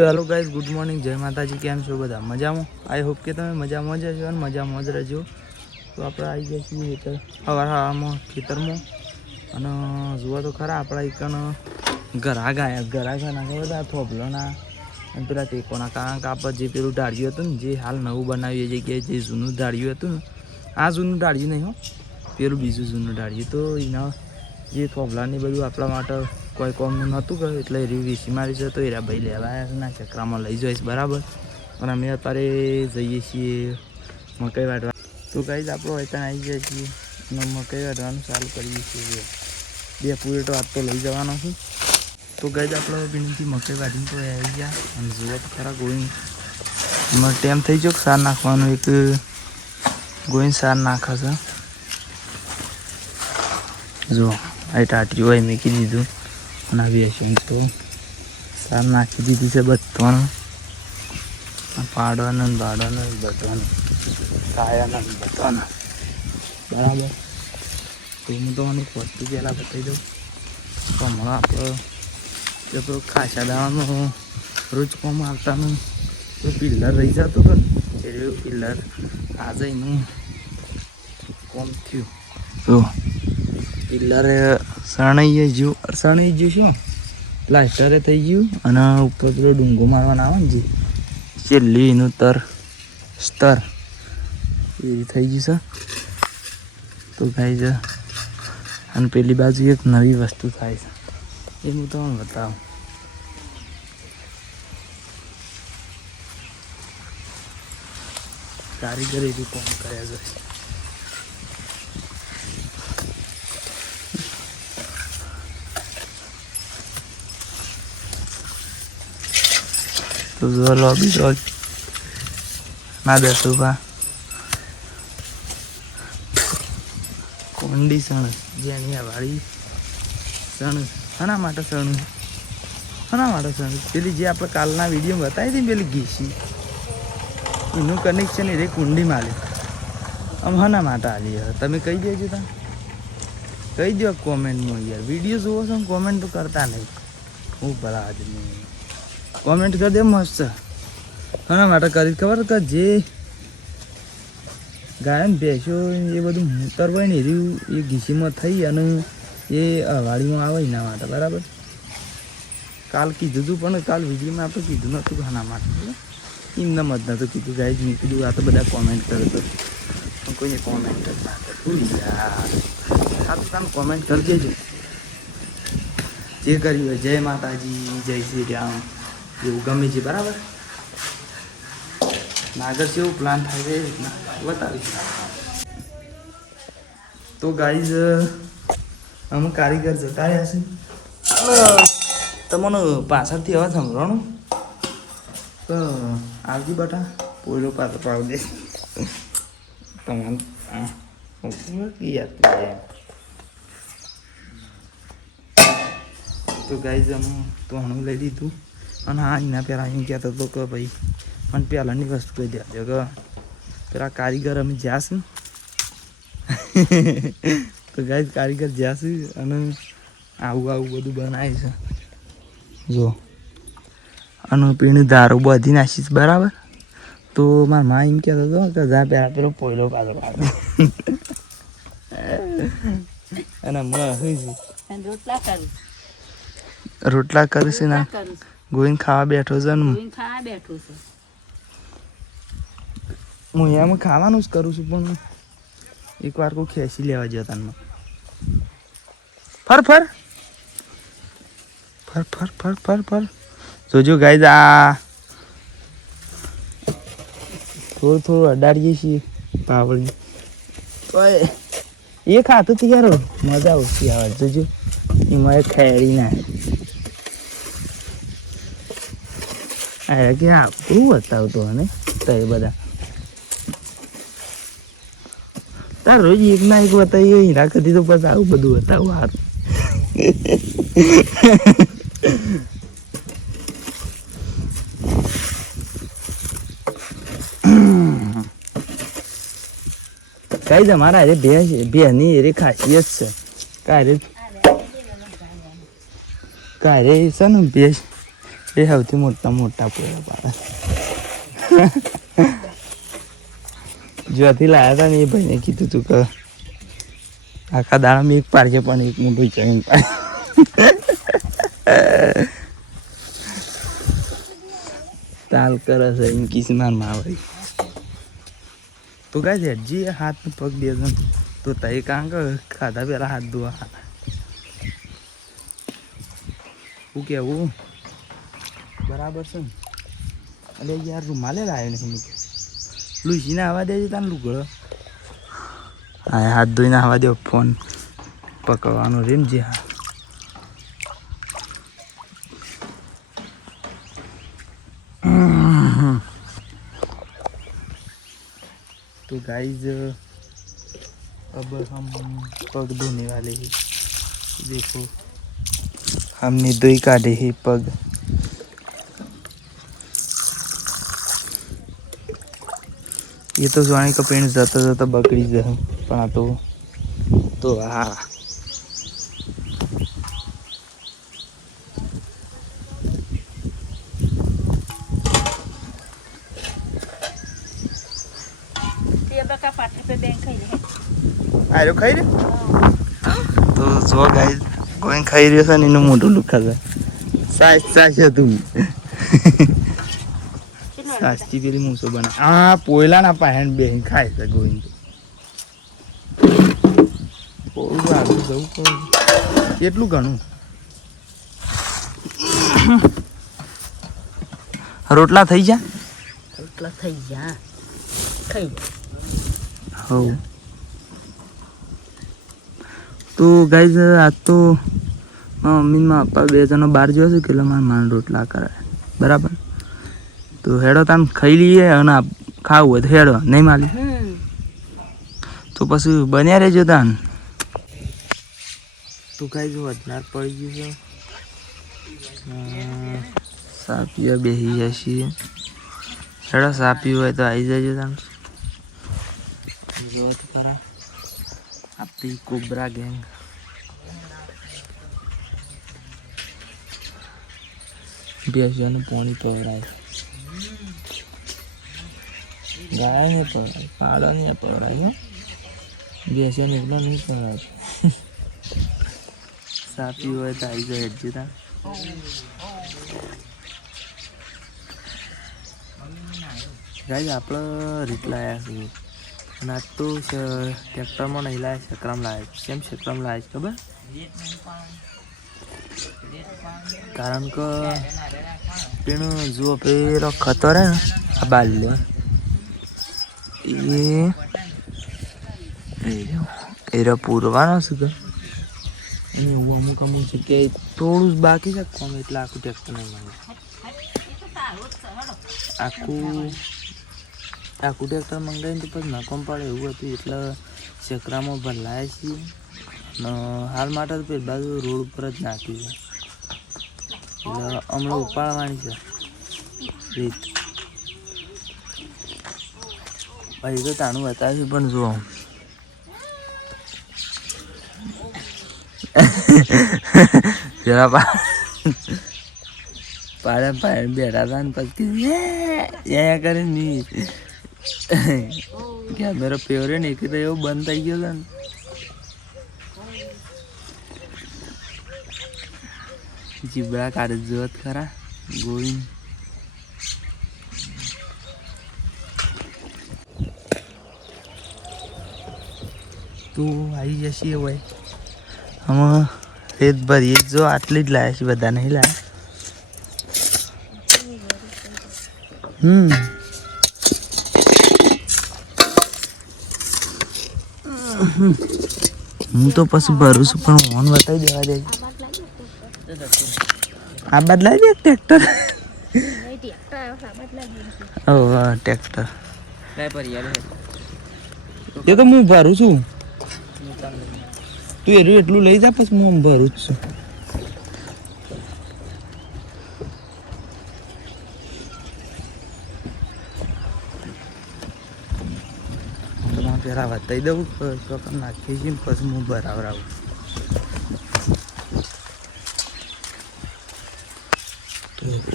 તો hello guys, good morning, જય માતાજી. કેમ છો બધા? મજામાં? આઈ હોપ કે તમે મજામાં જ હશો અને મજામાં જ રહેજો. તો આપણે આવી ગયા છીએ હવામાં ખેતરમાં અને જુઓ તો ખરા આપણા એકન ઘરા નાખે બધા થોભલોના અને પેલા ટેકોના, કારણ કે આપણે જે પેલું ઢાળ્યું હતું ને, જે હાલ નવું બનાવ્યું એ જગ્યાએ જે જૂનું ઢાળ્યું હતું ને, આ જૂનું ઢાળ્યું નહીં હો, પેલું બીજું જૂનું ઢાળ્યું. તો એના જે થોભલાની બધું આપણા માટે કોઈ કોમનું નહોતું કહ્યું એટલે એરી વીસી મારી છે. તો એરા ભાઈ લેવા આવ્યા છે, ના ચક્રામાં લઈ જઈશ બરાબર. અને અમે અત્યારે જઈએ છીએ મકાઈ વાટવા. તો ગાઈઝ આપણો અત્યારે આવી જાય છીએ અને મકાઈ વાટવાનું ચાલુ કરીએ છીએ. 2 પૂરેટો આજ તો લઈ જવાનો છું. તો ગાઈઝ આપણે પીણીથી મકાઈ વાટીને તો આવી ગયા અને જુઓ તો ખરા ગોળીને ટાઈમ થઈ ગયો સાર નાખવાનું. એક ગોળીને સાર નાખે છે. જુઓ આ ટાટીઓ હોય મૂકી દીધું અને આવી તો સાર નાખી દીધી છે બધાનું, પાડવાનું બાડવાનું બધાનું, કાયાના બધાના બરાબર. તો હું તો મને વસ્તુ પહેલાં બતાવી દઉં. તો હમણાં આપણે જે પેલું ખાસા દાવાનું રોજ કોમ આવતાનું તો પિલ્લર રહી જતું હતું ને, એ પિલ્લર આજે એનું કોમ થયું. તો પિલ્લરે શરણાઈ ગયું શું, પ્લાસ્ટરે થઈ ગયું અને ઉપર પેલો ડુંગો મારવાનો આવે ને જે છેલ્લી એનું સ્તર એ થઈ ગયું છે. તો ગાઈઝ અને પેલી બાજુ એક નવી વસ્તુ થાય છે એ હું તમને બતાવું. કારીગર એવી કોમ કર્યા છે. તો જો લોબી તો ના દસુભા કોંડી સણ જેની આ વાળી સણ શાના માટે સણ પેલી જે આપણે કાલના વિડીયો બતાવી હતી પેલી ઘીસી એનું કનેક્શન એ કુંડી માલ્યું આમ શાના માટે આલી. તમે કહી દેજો, તમે કહી દો કોમેન્ટમાં. યાર વિડીયો જુઓ છો કોમેન્ટ તો કરતા નહીં. હું ભલા આદમી કોમેન્ટ કરી દે મસ્ત. શાના માટે કરી ખબર કે જે ગાયન ભેંસો એ બધું મૂતર હોય ને એ ઘીસીમાં થઈ અને એ વાડીમાં આવે એના માટે બરાબર. કાલ કીધું હતું પણ કાલ વિડીયોમાં આપણે કીધું નહોતું શાના માટે, એમને જ નહોતું કીધું. ગાય મેં કીધું આ તો બધા કોમેન્ટ કરે તો પણ કોઈને કોમેન્ટ જ ના કરતું યાર. આ તો તમે કોમેન્ટ કરી દેજો જે કર્યું હોય. જય માતાજી, જય શ્રી રામ એવું ગમે છે બરાબર. આગળ કેવું પ્લાન થાય છે એ રીતના બતાવીશ. તો ગાઈઝ અમે કારીગર જતા રહ્યા છે. તમને પાછળથી અવાજ સંભળાણું તો આવજી બટા પોયલો પાત્ર પાવ દે તમારે તો ગાઈઝ અમે તોણું લઈ લીધું અને હા એના પહેલાં એમ કહેતો હતો કે ભાઈ મને પહેલાંની વસ્તુ કહી દેજો કે પેલા કારીગર અમે જ્યાં છે તો ગાઈઝ કારીગર જ્યાં છે અને આવું બધું બનાવે છે. જો અને પીણી દારૂ બધી નાખીશ બરાબર. તો મારા મા એમ કહેતો હતો કે જા પહેલાં પેલો પોયલો પાછો પાડો અને હમણાં રોટલા કરું છે ને ગોઈને ખાવા બેઠો છે ને હું એમ ખાવાનું જ કરું છું. પણ એકવાર કોઈ ખેંચી લેવા જતા ને ફર ફર ફર ફર ફર ફર ફર જોજો ગાઈઝ આ થોડું અડાડીએ છીએ પાવડી તો એ ખાતું યાર મજા ઓછી આવે. જોજો એમાં એ ખેડી ના કે આપણું બતાવતો અને તો એ બધા તાર રોજ એક ના એક બતાવીએ હીરા કદી તો પછી આવું બધું બતાવું હારું. કઈ જ અમારા અરે બેની એરી ખાસિયત છે. કારે છે ને ભેંસ એ સૌથી મોટા પોળા પાડે. જ્યાંથી લાયા હતા ને એ ભાઈને કીધું તું કે આખા દાડામાં એક પાડશે પણ એક મોટું ચણ પાડે. તાલ કરે છે એમ કિસ્માર માં આવે તો કાંઈ છે હજી હાથ પગ દે છે તો તઈ કાં કે ખાધા પહેલાં હાથ ધોવા ખાના શું કેવું બરાબર છે ને. અરે યાર રૂમાલે લાવ્યો નથી મૂકે લુસીને આવવા દેજે તાને લુગડો. હા હાથ ધોઈને આવવા દો ફોન પકડવાનો રેમ જે. હા तो गाइज अब हम पग धोने वाले हैं. देखो हमने दो ही काटे हैं पग. ये तो जाने का पेड़ जाता जाता बकरी जाए पण आ तो हाँ આરો ખાઈ રહ્યો તો જો ગાઈસ કોઈ ખાઈ રહ્યો છે ને એનું મોઢું લુખા છે. સાચ હતું સાચી પેલી મૂસો બના આ પોયલાના પાહેણ બેહીને ખાય છે ગોવિંદ. બહુ આગળ જવું પડે એટલું ઘણું. રોટલા થઈ જા ખાઈ હવ. તો ગાઈઝ આજ તો મારા મમ્મી માં પપ્પા બે જણો બહાર જોયો છે કે એટલે મારે રોટલા કરાય બરાબર. તો હેડો તાન ખાઈ લઈએ અને ખાવું હોય તો હેડો નહીં માલી તો પછી બન્યા રહેજો તાન. તો ગાઈઝ વધારે પડી ગયું છે સા પીવા બેસી જાય છીએ. હેડો સા પીવું હોય તો આવી જજો તાન. જોવા તો ખરા આપણી કોબરા ગેંગ. બેસીને પાણી પવરાય ગાય ને પવરાય પાડા ને પવરાય બેસીને એટલો નહીં પવરાય. સાપી હોય તો આવી જાય હજી તા. ગાય આપણે રીત લાયા છીએ અને આજ તો ટ્રેક્ટરમાં નહીં લાયા શકરામ લાયા. કેમ શકરામ લાયા છે ખબર? કારણ કે પેલું જુઓ પેલો ખતર હે ને આ બાલ્ય એ પૂરવાનો છે કે એવું અમુક છે કે થોડું જ બાકી છે કોમ એટલે આખું ટ્રેક્ટર નહીં મળે. આખું ટ્રેક્ટર મંગાવીને તો પછી નકોમ પડે એવું હતું એટલે શકરામાં ભરલાયા છીએ. અને હાલ માટે તો પેલી બાજુ રોડ ઉપર જ નાખી છે એટલે હમણાં ઉપાડવાની છે રીત. ભાઈ તો તાણું બતાવ્યું પણ જુઓ જરા પાડે બેઠા હતા ને પછી કરે નહીં કેમેરો પેવરે ને એક તો એવો બંધ થઈ ગયો હતો ને. જીબડા કાઢે જોત ખરા ગોવિંદ. તો આવી જશે હોય આમાં રેત ભરીએ જો આટલી જ લાયા છે બધા નહીં લાયા. હું તો પછી ભરું છું પણ ફોન બતાવી દેવા દે. આ બદલાઈ દે ટ્રેક્ટર. ટ્રેક્ટર એ તો હું ભરું છું. તું એટલું લઈ જા પછી હું ભરું જ છું. પેલા બતાવી દઉં ચોકર નાખી છે ને પછી હું ભરાવરાવું.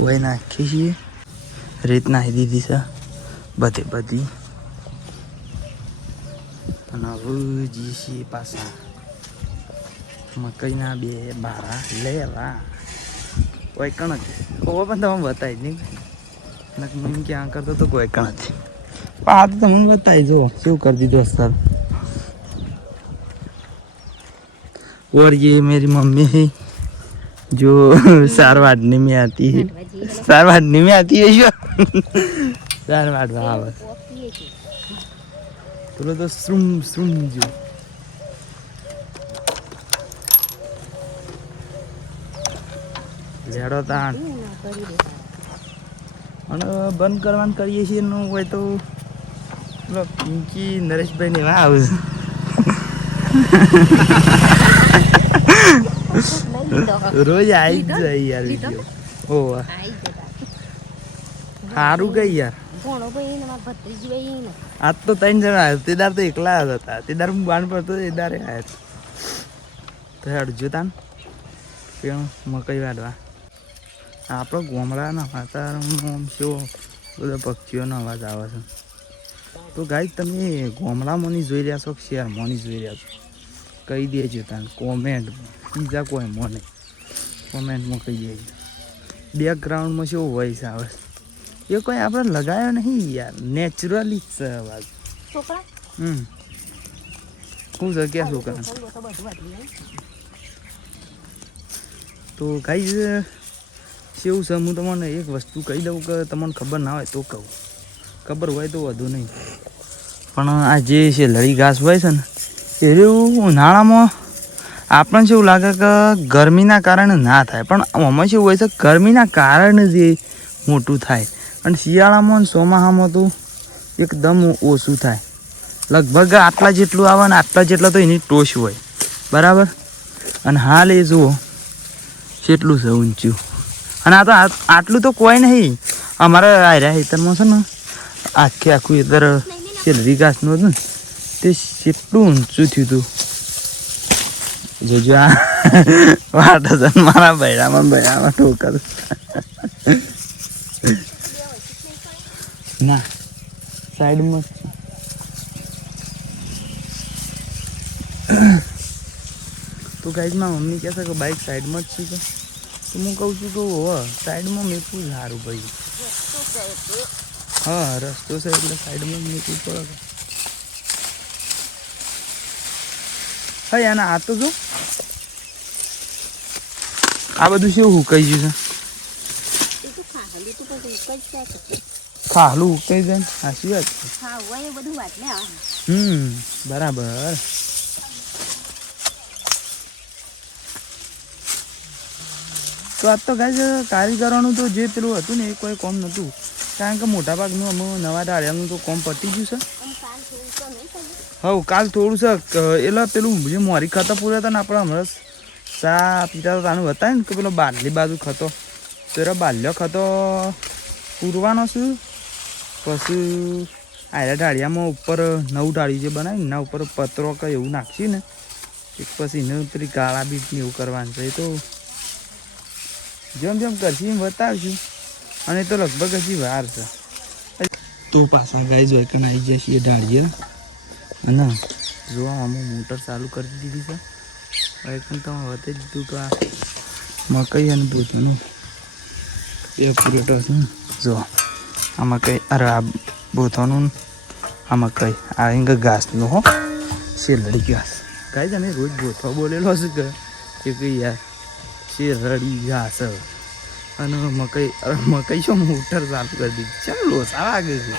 વહી નાખીએ છીએ, રેત નાખી દીધી છે બધે બધી. અને હવે જઈએ છીએ પાછા મકઈના 2 બારા લેવા. કોઈ કણ હતી ઓવો પણ તમે બતાવી નહીં મને ક્યાં કરતો તો કોઈ કણ હતી. પણ આ તો તમને બતાવી જો શું કરી દીધું સર. और ये मेरी मम्मी है जो सारवाड़ने में आती है. सारवाड़ने में आती है जो सारवाड़ बराबर तो श्रुम श्रुम जो લેડો તાણ અને બંધ કરવાનું કરીએ છીએ એનું હોય તો પેલો પિંકી નરેશભાઈ ને એવા આવે રોજ આવી જ જાય યાર વિડીયો. ઓ સારું ગઈ યાર. આજ તો 3 જણા આવ્યા, તે દાર તો એકલા જ હતા. તે દાર હું બાણ પડતો એ દારે આવ્યા તો હેડજો તાન મકઈ વાળવા. આપણો ગામડાના વાતાવરણમાં શું બધા પક્ષીઓનો અવાજ આવે છે. તો ગાઈસ તમે ગામડામાંની જોઈ રહ્યા છો કે શહેરમાંની જોઈ રહ્યા છો કહી દેજો તાન કોમેન્ટમાં. બીજા કોઈ મને કોમેન્ટમાં કહી દેજો. બેકગ્રાઉન્ડમાં શું વોઇસ આવે એ કોઈ આપણે લગાવ્યો નહીં યાર, નેચરલી જ છે અવાજ. શું છે ક્યાં છોકરા. તો ગાઈસ કેવું છે હું તમને એક વસ્તુ કહી દઉં કે તમને ખબર ના હોય તો કહું, ખબર હોય તો વધુ નહીં. પણ આ જે છે લડી ઘાસ હોય છે ને એ ઉનાળામાં આપણને શું લાગે કે ગરમીના કારણે ના થાય, પણ આમાં શું હોય છે ગરમીના કારણે જે મોટું થાય. અને શિયાળામાં ને ચોમાસામાં તો એકદમ ઓછું થાય. લગભગ આટલા જેટલું આવે ને આટલા જેટલા તો એની ટોચ હોય બરાબર. અને હાલ એ જુઓ કેટલું છે ઊંચું. અને આ તો આટલું તો કોઈ નહીં. અમારે આર્યા ખેતરમાં છે ને આખું ખેતર શેલરી ઘાસનું હતું ને તે કેટલું ઊંચું થયું હતું. જોજો આ વાટ છે મારા બૈરામાં ઠોકર. ના સાઈડમાં તો ગાઈડમાં મમ્મી કહે છે કે બાઇક સાઈડમાં જ છે તો હું કહું છું કે સાઈડમાં મેકવું સારું ભાઈ. હા રસ્તો છે એટલે સાઈડમાં મેકવું પડે. હા યાર આ તો શું આ બધું શું હુકાઈ ગયું છે. ખાલું ઉકાઈ જાય ને સાચી વાત છે. બરાબર. તો આ તો ગાય કારીગરોનું તો જે પેલું હતું ને એ કોઈ કોમ નહોતું, કારણ કે મોટા ભાગનું અમે નવા ડાળિયાનું તો કોમ પતી ગયું છે. હા કાલ થોડું છે એટલે પેલું જે મોરી ખાતા પૂરા હતા ને આપણે હમણાં ચા પીતા તાનું બતાવે ને કે પેલો બારલી બાજુ ખતો તો એ બાલ્યો ખતો પૂરવાનો છું. પછી આયરા ડાળિયામાં ઉપર નવું ડાળિયું જે બનાવી ને એના ઉપર પતરો કે એવું નાખશું ને એક પછી એને પેલી કાળા બીટ ને એવું કરવાનું છે. એ તો જેમ જેમ કરશી એમ બતાવશું. અને તો લગભગ હજી વાર છે. તો પાછા ગાય જોઈ કે આવી જાય છીએ ડાળીએ અને જોવા આમાં મોટર ચાલુ કરી દીધી છે. હવે પણ તમે વધી દીધું કે આ મકઈ અને દૂધનું એ પૂરેટો છે. જો આ મકઈ અરે આ બોથોનું આ મકઈ આ અહીં ઘાસનું હો શેલડી ઘાસ ગાય છે. અમે રોજ બોથો બોલેલો છે કે યાર શેરડી ઘાસ. અને મકઈ શું મોટર ચાલુ કરી દીધી. ચાલો સારા લાગે છે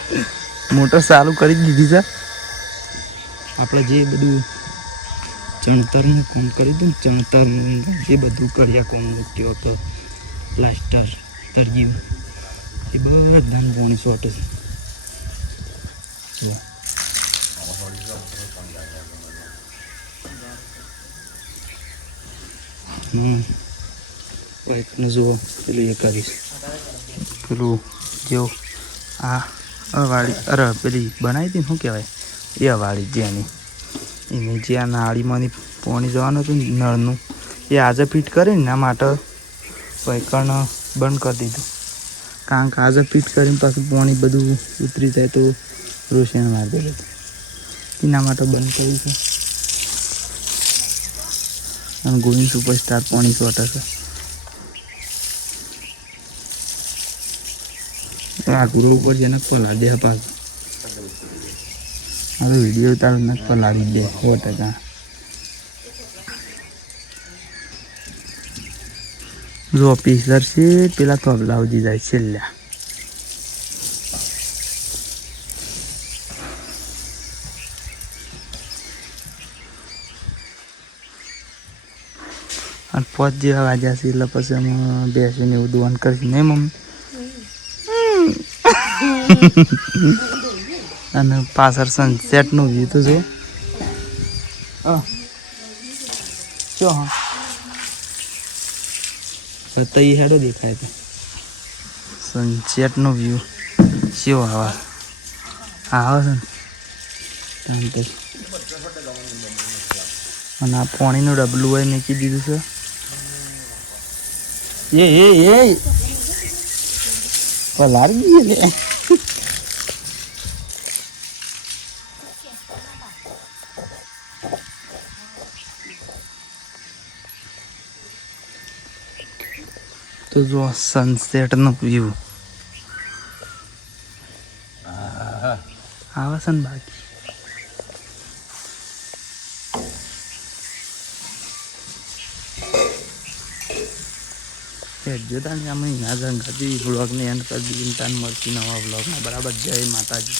મોટર ચાલુ કરી દીધી છે. આપણે જે બધું ચણતરનું કામ કરી દઉં ચણતરનું જે બધું કર્યા કોમ મૂક્યો તો પ્લાસ્ટર તરજીમ એ બધાને પોણી શોર્ટ છે. વાઇકનું જુઓ પેલું એ કરીશ પેલું જેવું આ અવાળી અરે પેલી બનાવી હતી ને શું કહેવાય એ અવાળી જેની એને જે આ નાળીમાંની પોણી જવાનું હતું નળનું એ આજે ફિટ કરીને એના માટે વાઇકણ બંધ કરી દીધું. કારણ કે આજે ફિટ કરીને પાછું પાણી બધું ઉતરી જાય તો રોશિયાને મારી દે એના માટે બંધ કર્યું છે. અને ગોવિંદ સુપરસ્ટાર પાણી છોટે છે. આ ગુરુ ઉપર છે ને પલા દે પાછું આ તો વિડીયો ઉતારો ને પલાળી દે 100%. જો પીસર છે પેલા તબલા સુધી જાય છેલ્લા. અને 5 જેવા વાગ્યા છે એટલે પછી અમે બેસીને એવું દોન કરીશું નહીં મમ્મી? અને પાછળ સનસેટનું વ્યૂ તો જો ચો હા તો એ હેડો દેખાય છે સનસેટનો વ્યૂ કેવો આવે છે ને. અને આ પાણીનું ડબલું હોય મૂકી દીધું છે. એ પલાળી દઈએ લે. તો જો સનસેટનો વ્યૂ આવે છે ને બાકી જોતા ને અમે ના જંગાથી બ્લોગને એન્ડ કરી દીધી. તાન મળતી નવા બ્લોગમાં. બરાબર. જય માતાજી.